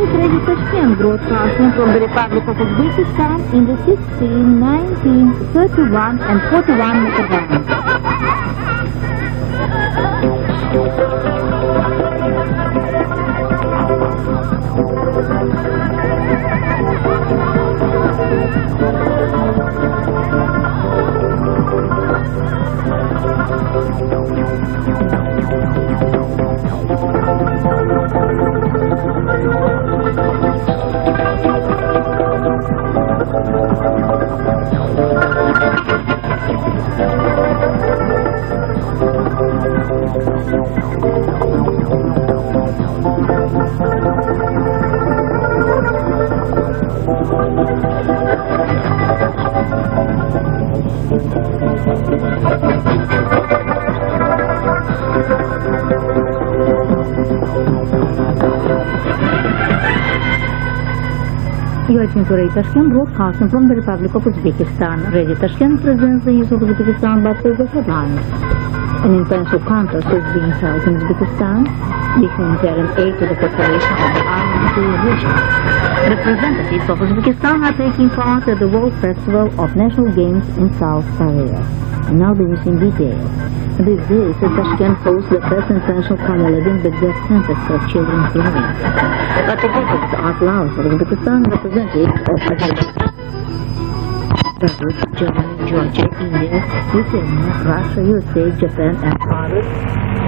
is Radio Tashkent, broadcasting from the Republic of Uzbekistan in the 16, 19, 31 and 41 meter bands. You are listening to Radio Tashkent, broadcasting from the Republic of Uzbekistan. Radio Tashkent presents the news of Uzbekistan by the headlines. An intensive contest is being held in Uzbekistan, humanitarian aid to the population of the Army region. Representatives of Uzbekistan are taking part at the World Festival of National Games in South Korea. And now the news in detail. These days, Tashkent hosts the first international Carnival event with the contest for children's drawing. Representatives are allowed for Uzbekistan representatives of Germany, Georgia, India, Lithuania, Russia, USA, Japan, and others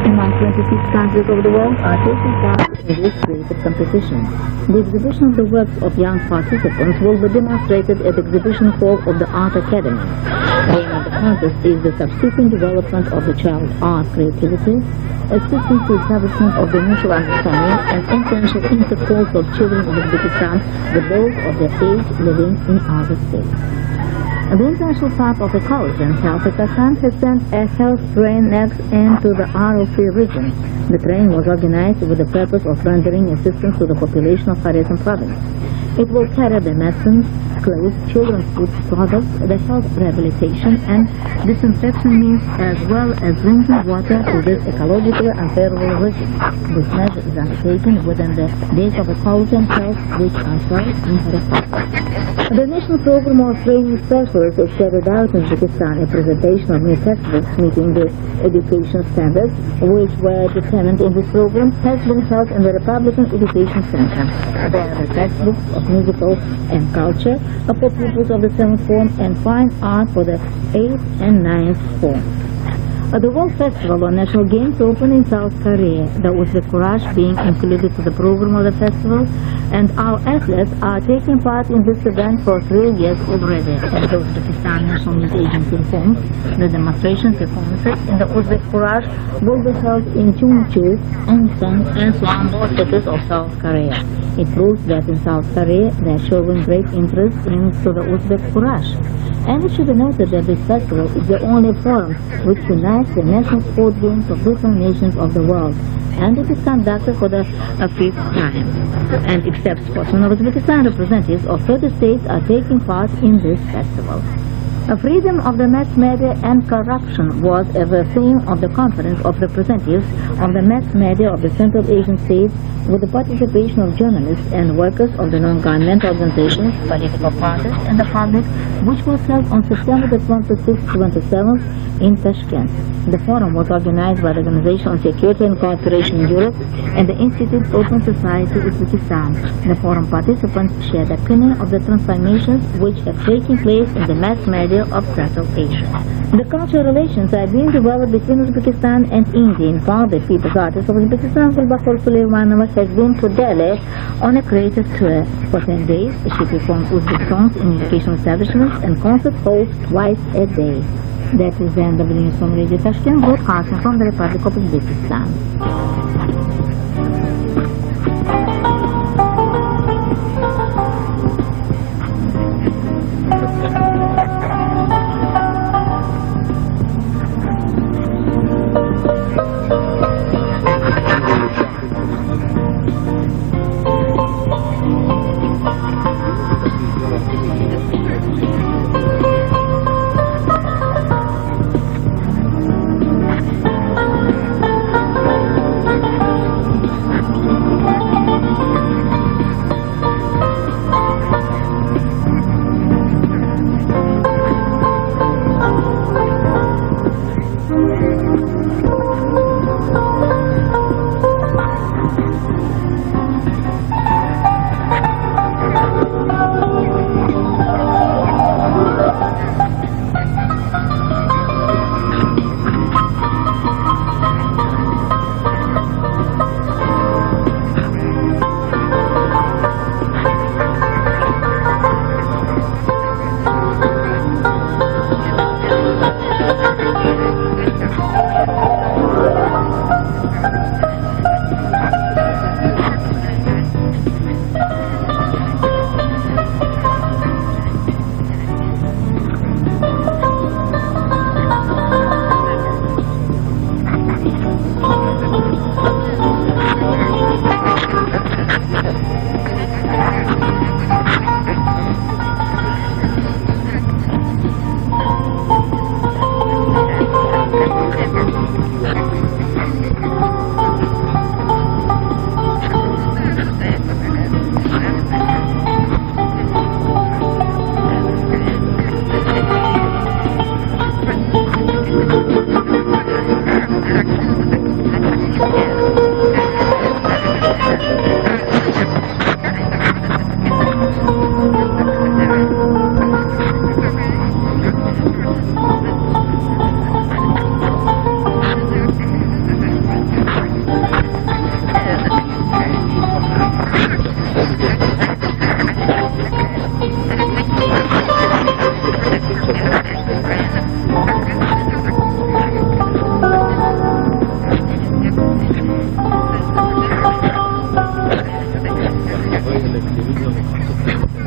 among 26 countries of the world are taking part in this creative competition. The exhibition of the works of young participants will be demonstrated at the exhibition hall of the Art Academy. The aim of the contest is the subsequent development of the child's art creativity, assisting to establishment of the mutual understanding and intentional intercourse of children of Uzbekistan with those of their age living in other states. The International Park of Ecology in South Tashkent has sent a health train next into the ROC region. The train was organized with the purpose of rendering assistance to the population of Kherson province. It will carry the medicines, clothes, children's food products, the health rehabilitation and disinfection means as well as drinking water to this ecologically unfavorable region. This measure is undertaken within the days of ecology and health which are held in Kherson. The national program of training specialists is carried out in Uzbekistan, a presentation of new textbooks meeting the education standards which were determined in this program has been held in the Republican Education Center. There are the textbooks of musical and culture for pupils of the 7th form and fine art for the 8th and 9th form. The World Festival on National Games opened in South Korea. There was the courage being included to the program of the festival, and our athletes are taking part in this event for 3 years already. As the Uzbekistan National News Agency informs, the demonstration performances in the Uzbek courage will be held in Chungju, Onsan, and Swambo cities of South Korea. It proves that in South Korea they are showing great interest into the Uzbek courage. And it should be noted that this festival is the only forum which unites the national sport games of different nations of the world, and it is conducted for the 5th time. And except sportsmen of Uzbekistan, representatives of 30 states are taking part in this festival. Freedom of the mass media and corruption was the theme of the conference of representatives of the mass media of the Central Asian states with the participation of journalists and workers of the non-governmental organizations, political parties and the public, which was held on September the 26th, 27th in Tashkent. The forum was organized by the Organization on Security and Cooperation in Europe and the Institute Open Society Uzbekistan. The forum participants shared the opinion of the transformations which have taken place in the mass media of Central Asia. The cultural relations are being developed between Uzbekistan and India. In fact, the People's Artist of Uzbekistan, Gulbahor Suleymanova, has been to Delhi on a creative tour. For 10 days, she performed Uzbek songs in educational establishments and concert halls twice a day. That is the end of the news from Radio Tashkent, broadcasting from the Republic of Uzbekistan.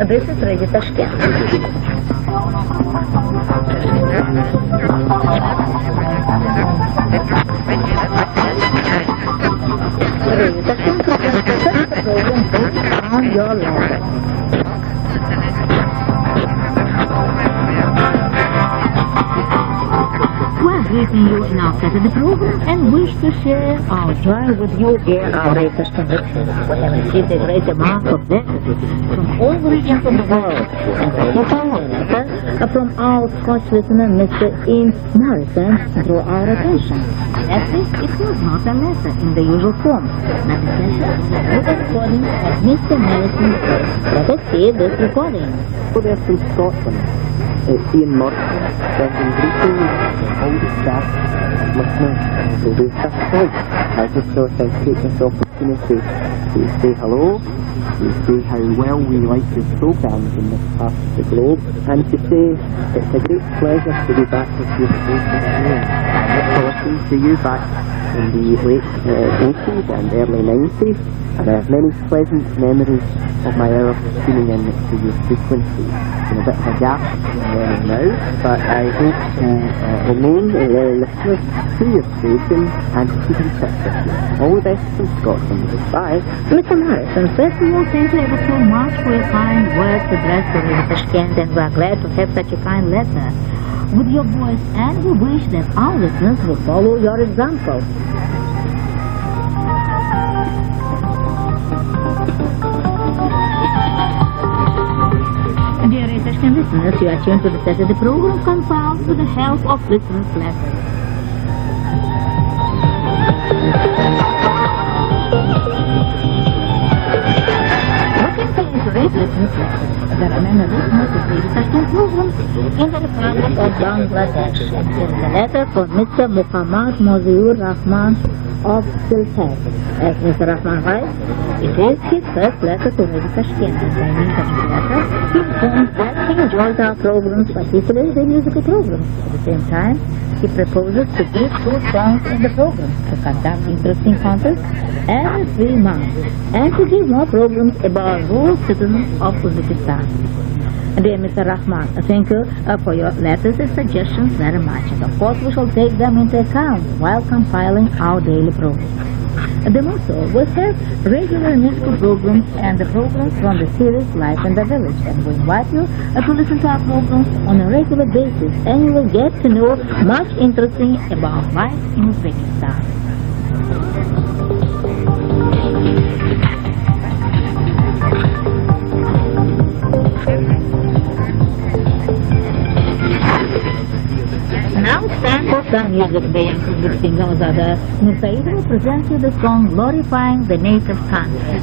This is Radio Tashkent. Radio Tashkent presents the program based on your letter. We're greeting you in our Saturday program and wish to share our joy with you here at our Radio Tashkent listeners. We have received a great amount of letters from all regions of the world, and particularly a letter from our Scotch listener, Mr. Ian Morrison, drew our attention. Actually, it was not a letter in the usual form, but a session with a recording of Mr. Morrison's voice. Let us see this recording. There from Scotland. It's Ian Morrison, sending greetings to all the staff, listeners, and Radio Tashkent. I just thought I'd take this opportunity to say hello, to say how well we like your programmes in this part of the globe, and to say it's a great pleasure to be back with you again. I used to listen to you back in the late 80s and early 90s, and I have many pleasant memories of my hours tuning in to your frequency. In a bit of a gap now, but I hope to remain listeners to your station and keep in touch with you. All the best from Scotland. Bye. Mr. Morrison, first of all, thank you ever so much for your kind words addressed to Radio Tashkent, and we are glad to have such a kind letter with your voice, and we wish that our listeners will follow your example. Dear Radio Tashkent listeners, you are tuned to the Saturday program compiled with the help of listeners' letters. There are many listeners of the Tashkent program in the Republic of Bangladesh. There is a letter from Mr. Muhammad Moziur Rahman of Silhet. As Mr. Rahman writes, it is his first letter to Radio Tashkent. By means of his letter, he informs that he enjoys our programs, particularly the musical programs. At the same time, he proposes to give 2 songs in the program, to conduct interesting contests every 3 months, and to give more programs about rural citizens of Uzbekistan. Dear Mr. Rahman, thank you for your letters and suggestions very much, and of course we shall take them into account while compiling our daily programs. Then also, we have regular musical programs and the programs from the series Life in the Village, and we invite you to listen to our programs on a regular basis, and you will get to know much interesting about life in Uzbekistan. Now it's time for some music. The young Uzbek singer Azada Nursaida will present you the song glorifying the native country.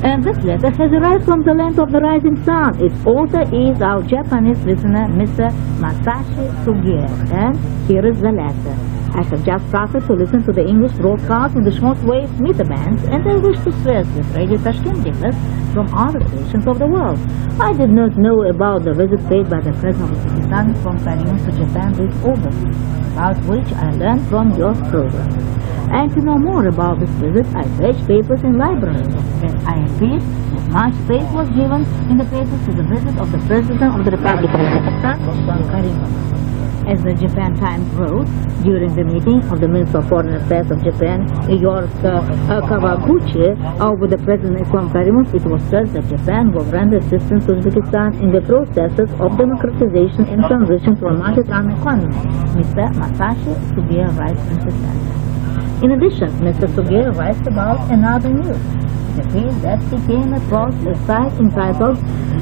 And this letter has arrived from the land of the rising sun. Its author is our Japanese listener, Mr. Masashi Sugiya. And here is the letter. I have just started to listen to the English broadcast in the shortwave meter bands, and I wish to stress that Radio Tashkent differs from other stations of the world. I did not know about the visit paid by the President of Uzbekistan from Paris to Japan this August, about which I learned from your program. And to know more about this visit, I fetched papers in libraries, and I agreed that much space was given in the papers to the visit of the President of the Republic of Uzbekistan, as the Japan Times wrote, during the meeting of the Minister of Foreign Affairs of Japan, Kawaguchi, with the President Islam Karimov, it was stressed that Japan will render assistance to Uzbekistan in the processes of democratization and transition to a market-run economy. Mr. Masashi Sugiya writes in his letter. In addition, Mr. Sugiya writes about another news. The piece that he came across a site entitled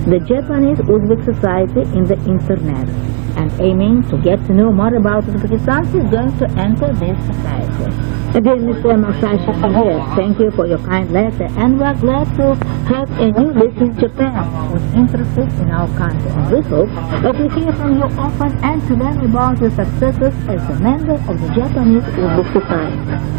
The Japanese Uzbek Society in the Internet, and aiming to get to know more about Uzbekistan, he is going to enter this society. Dear Mr. Masashi Sugiya, thank you for your kind letter, and we are glad to have a new listener in Japan who is interested in our country. And we hope that we hear from you often and to learn about your successes as a member of the Japanese Uzbek Society.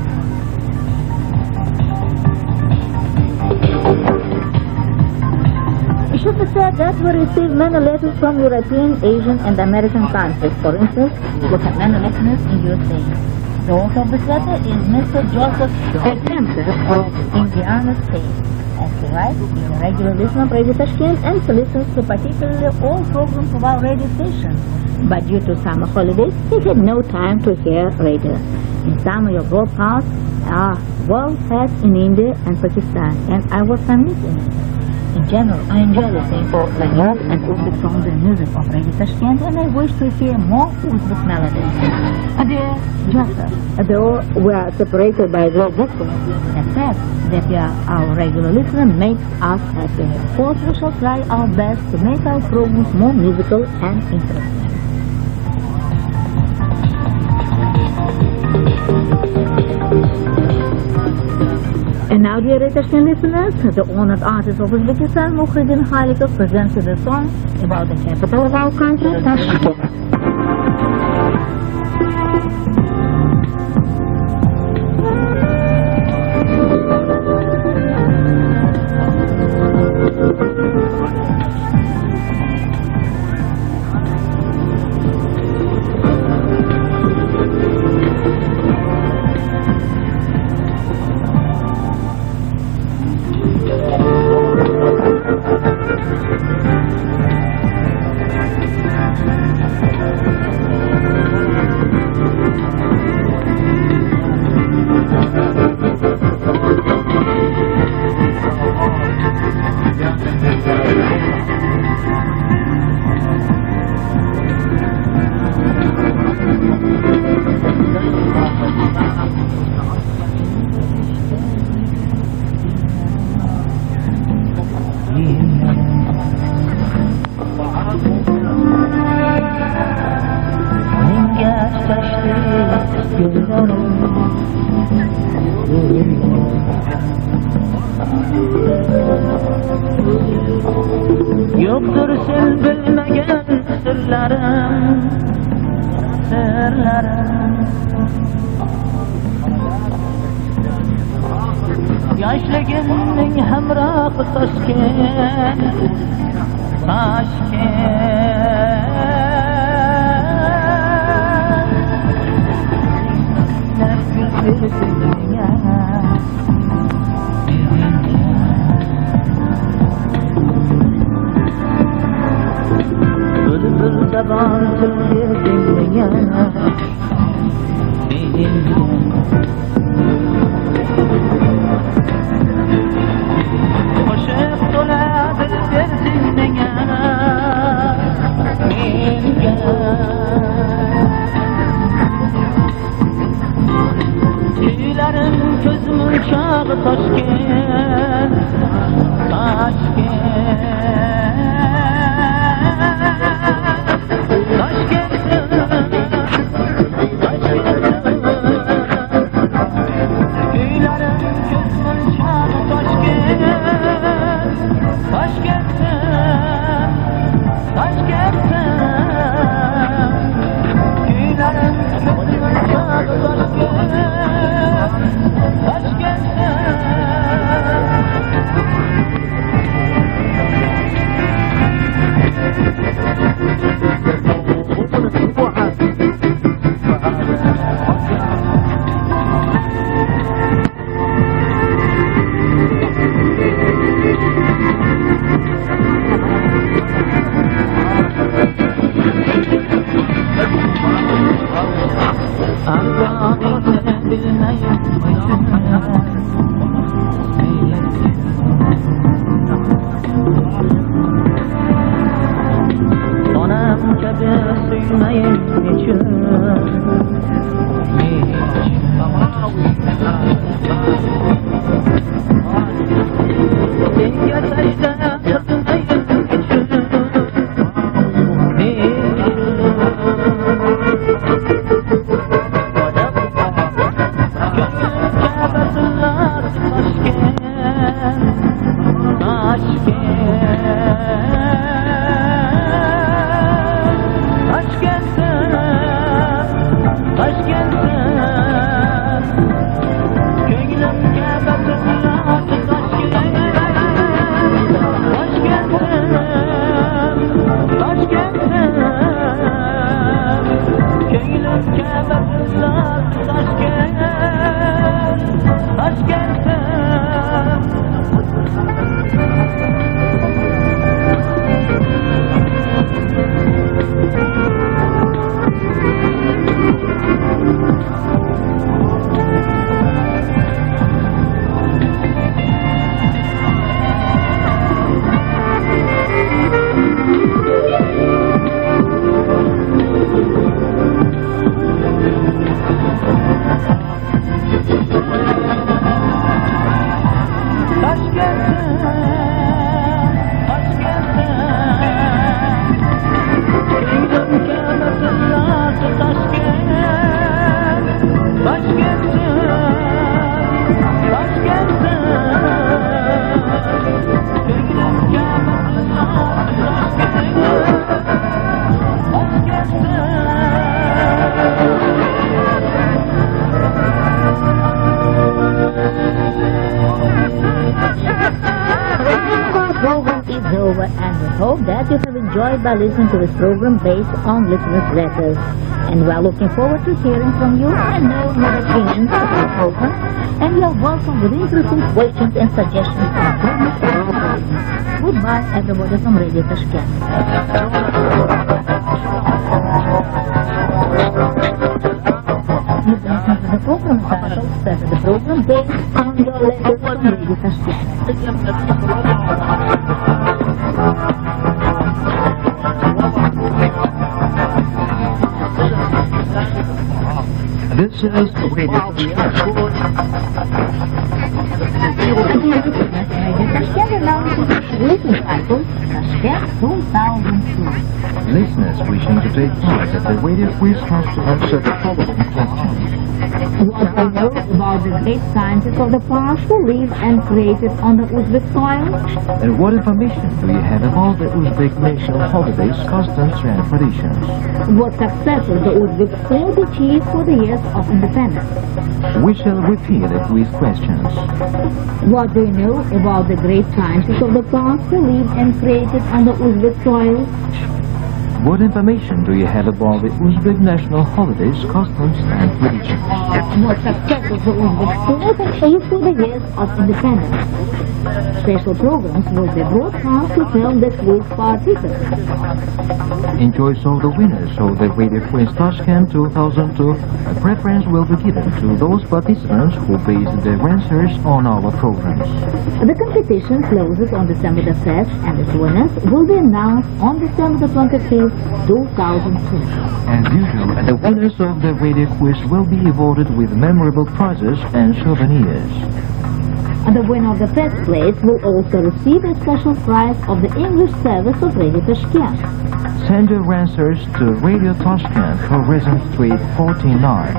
It should be said that we receive many letters from European, Asian, and American countries. For instance, we have many listeners in USA. The author of this letter is Mr. Joseph Kempter of Indiana State. As he writes, he is a regular listener of Radio Tashkent and he listens to particularly all programs of our radio station. But due to summer holidays, he had no time to hear radio. In summer, your broadcasts are well heard in India and Pakistan, and I was missing it. In general, I enjoy listening to Language and Uzbek songs and music of Radio Tashkent, and I wish to hear more Uzbek melodies. Dear Joseph, though we are separated by the distance, the fact that you are our regular listener makes us happy. Of course, we shall try our best to make our programs more musical and interesting. And now, dear Tashkent listeners, the honored artist of Uzbekistan, Mukhriddin Khalikov, presents you the song about the capital of our country, Tashkent. Yashil bilmagan sirlarim, sirlarim. Yoshligimning hamrohi Tashkent, Bülbül taban söylediğine Koşup doladır derdinle Tüylerim gözümün çağı Tashkent, by listening to this program based on listeners' letters. And we are looking forward to hearing from you and knowing your opinions about the program. And you are welcome with interesting questions and suggestions for improvements of the program. Goodbye, everybody from Radio Tashkent. You've listened to the program titled Set the program based on your letters from Radio Tashkent. This is Radio Tashkent. titled Tashkent 2002. Listeners wishing to take part at the radio quiz have to answer the following questions. What do you know about the great scientists of the past who lived and created on the Uzbek soil? And what information do you have about the Uzbek national holidays, customs and traditions? What successes the Uzbek state achieved for the years of independence? We shall repeat the quiz questions. What do you know about the great scientists of the past who lived and created on the Uzbek soil? What information do you have about the Uzbek national holidays, customs and traditions? What successes the Uzbek state achieved for the years of independence? Special programs will be broadcast to tell the quiz participants. In choice of the winners of the radio quiz Tashkent 2002, a preference will be given to those participants who base their answers on our programs. The competition closes on December the 1st and its winners will be announced on December the 25th, 2002. As usual, the winners of the radio quiz will be awarded with memorable prizes and souvenirs. And the winner of the first place will also receive a special prize of the English service of Radio Tashkent. Send your answers to Radio Tashkent, Horizon Street 49,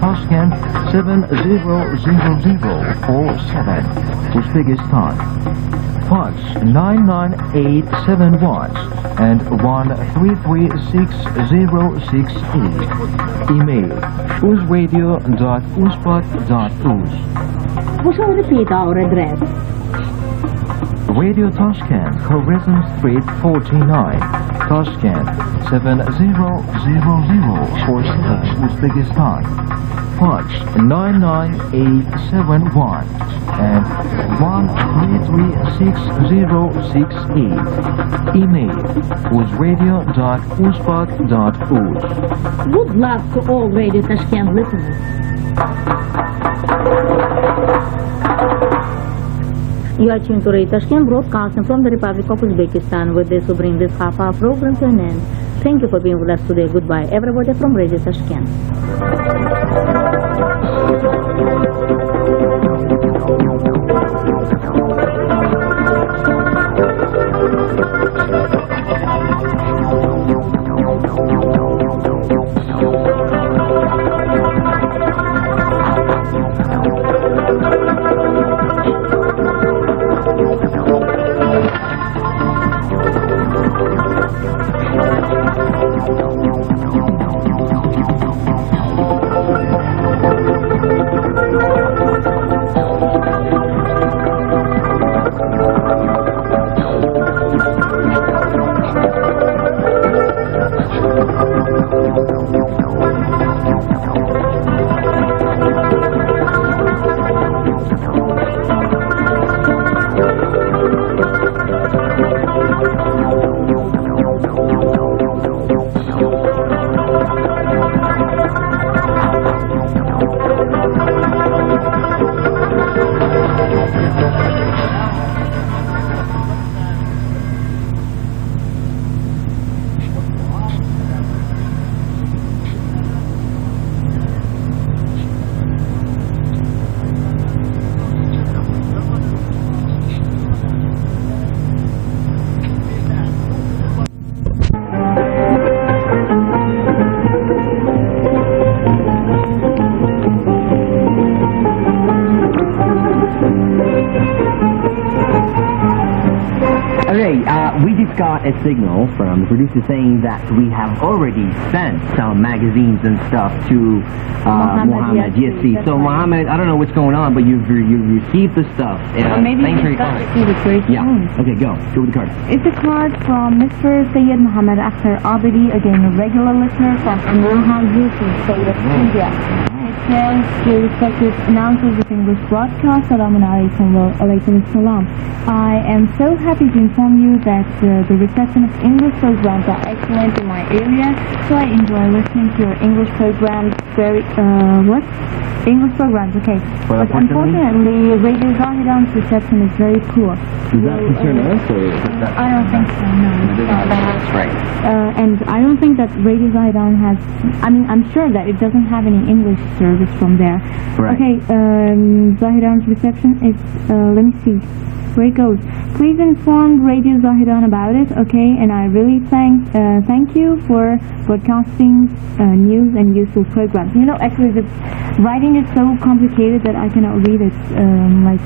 Tashkent 70047, Uzbekistan. Fax 99871 and 1336068. Email uzradio.uzbak.uz. We shall repeat our address. Radio Tashkent, Horizon Street 49, Tashkent 70047, Uzbekistan. Fax 99871 and 1336068. Email uzradio.uzbak.uz. Good luck to all Radio Tashkent listeners. You are tuned to Radio Tashkent, broadcasting from the Republic of Uzbekistan. With this, we bring this half-hour program to an end. Thank you for being with us today. Goodbye, everybody from Radio Tashkent. Got a signal from the producer saying that we have already sent some magazines and stuff to Mohammed. Yes, see. So Mohammed, I don't know what's going on, but you've received the stuff. Well, maybe thanks for you your can comment. see the great news. Okay, go with the card. It's a card from Mr. Syed Muhammad Akhtar Abidi, again a regular listener from Amroha Yusuf, state of India. It says, dear respected announcers of English broadcast, Assalamu alaikum wa alaikum assalam. I am so happy to inform you that the reception of English programs are excellent in my area, so I enjoy listening to your English programs very, English programs, okay. But unfortunately, Radio Zahidan's reception is very poor. Does that concern us, or is that... I don't think so, no. That's right. And I don't think that Radio Zahidan has, I mean, I'm sure that it doesn't have any English service from there. Right. Okay, Zahidan's reception is, let me see where it goes. Please inform Radio Zahidan about it, okay? And I really thank you for broadcasting news and useful programs. You know, actually, the writing is so complicated that I cannot read it like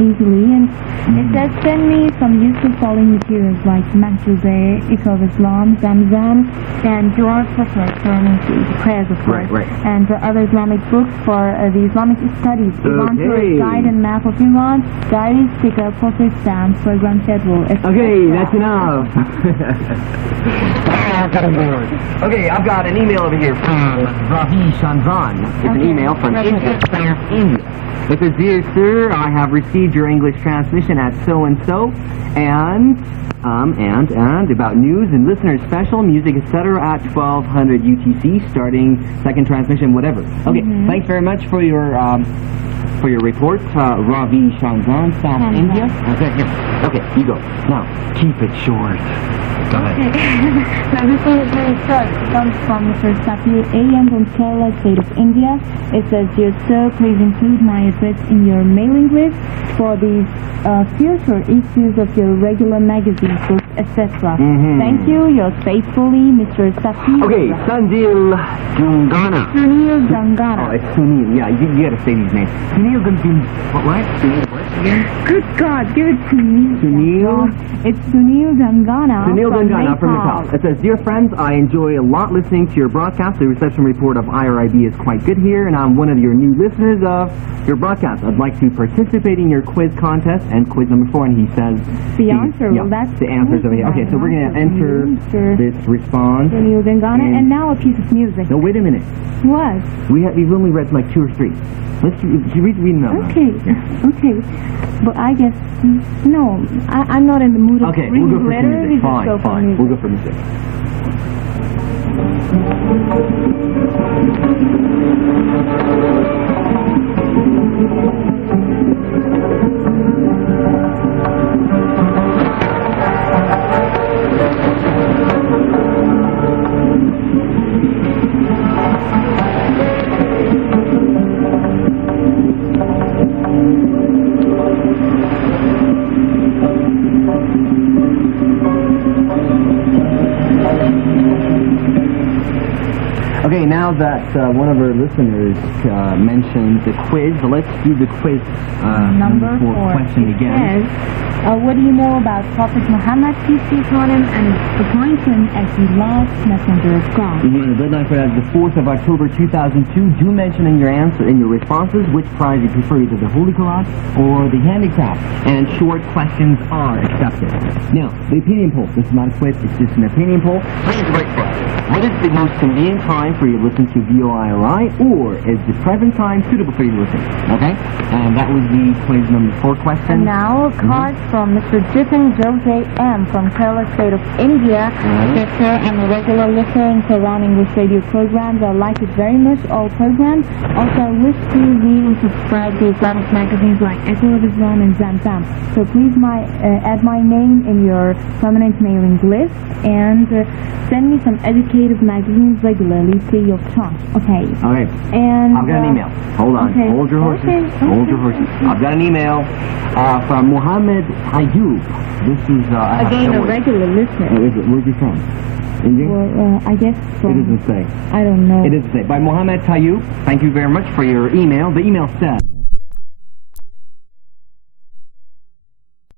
easily. And it says, send me some useful following materials like Mahjube, Eco of Islam, Zamzam, and George referring to the prayers, of course, and other Islamic books for the Islamic studies. Iran Tourist Guide and Map of Iran, diary, sticker, postage stamps, program schedule, etc. Okay, that's enough. Okay, I've got an email over here from Ravi Chandran. It's an email from India. It says, dear sir, I have received your English transmission at so-and-so, and about news and listener special, music, etc. at 1200 UTC, starting second transmission, whatever. Okay, thanks very much for your report, Ravi Chandran, South India. Okay, you go. Now, keep it short. Go ahead. So this one is very short. It comes from Mr. Safi A.M. from Kerala, State of India. It says, dear sir, please include my address in your mailing list for the future issues of your regular magazines, books, etc. Thank you. Yours faithfully, Mr. Safi. Okay, Sunil Dangana. Sunil Dangana. Oh, it's Sunil. Yeah, you gotta say these names. Sunil Dangana. What? Sunil what again? Good God, give it to me. Sunil? It's Sunil Dangana. Sunil Dangana from Nepal. It says, dear friends, I enjoy a lot listening to your broadcast. The reception report of IRIB is quite good here, and I'm one of your new listeners of your broadcast. I'd like to participate in your quiz contest, and quiz number 4, and he says... The answer, yeah, well, that's... the answers over here. Okay, so we're going to enter this response. Sunil Dangana, and now a piece of music. No, wait a minute. What? We've only read like 2 or 3. Let's read them out. Okay, okay. But I guess, no, I'm not in the mood of okay, reading we'll go for letters. music. Fine. We'll go for music. Okay, now that one of our listeners mentioned the quiz, let's do the quiz number 4 question again. What do you know about Prophet Muhammad, peace be upon him, and appointing as the last messenger of God? The deadline for that is the 4th of October 2002. Do mention in your responses which prize you prefer, either the Holy Quran or the handicraft. And short questions are accepted. Now, the opinion poll. This is not a quiz, it's just an opinion poll. Please write for us. What is the most convenient time for you to listen to VOIRI, or is the present time suitable for you to listen? Okay? And that was the quiz number 4 question. And now a card from Mr. Jitin Jose M. from Kerala, State of India. Yes, sir, I'm a regular listener in Quran English radio programs. I like it very much, all programs. Also, I wish to read and subscribe to Islamic magazines like Echo of Islam and Zamzam. So please add my name in your permanent mailing list and send me some educative magazines regularly free of charge. Okay. Okay. And I've got an email. Hold on. Okay. Hold your horses. Okay. Hold your horses. I've got an email from Mohammed Ayub. This is again a regular listener. Oh, is it? Where's he from? India? Well, I guess from... It doesn't say. I don't know. It doesn't say. By Mohammed Tayyub. Thank you very much for your email. The email says...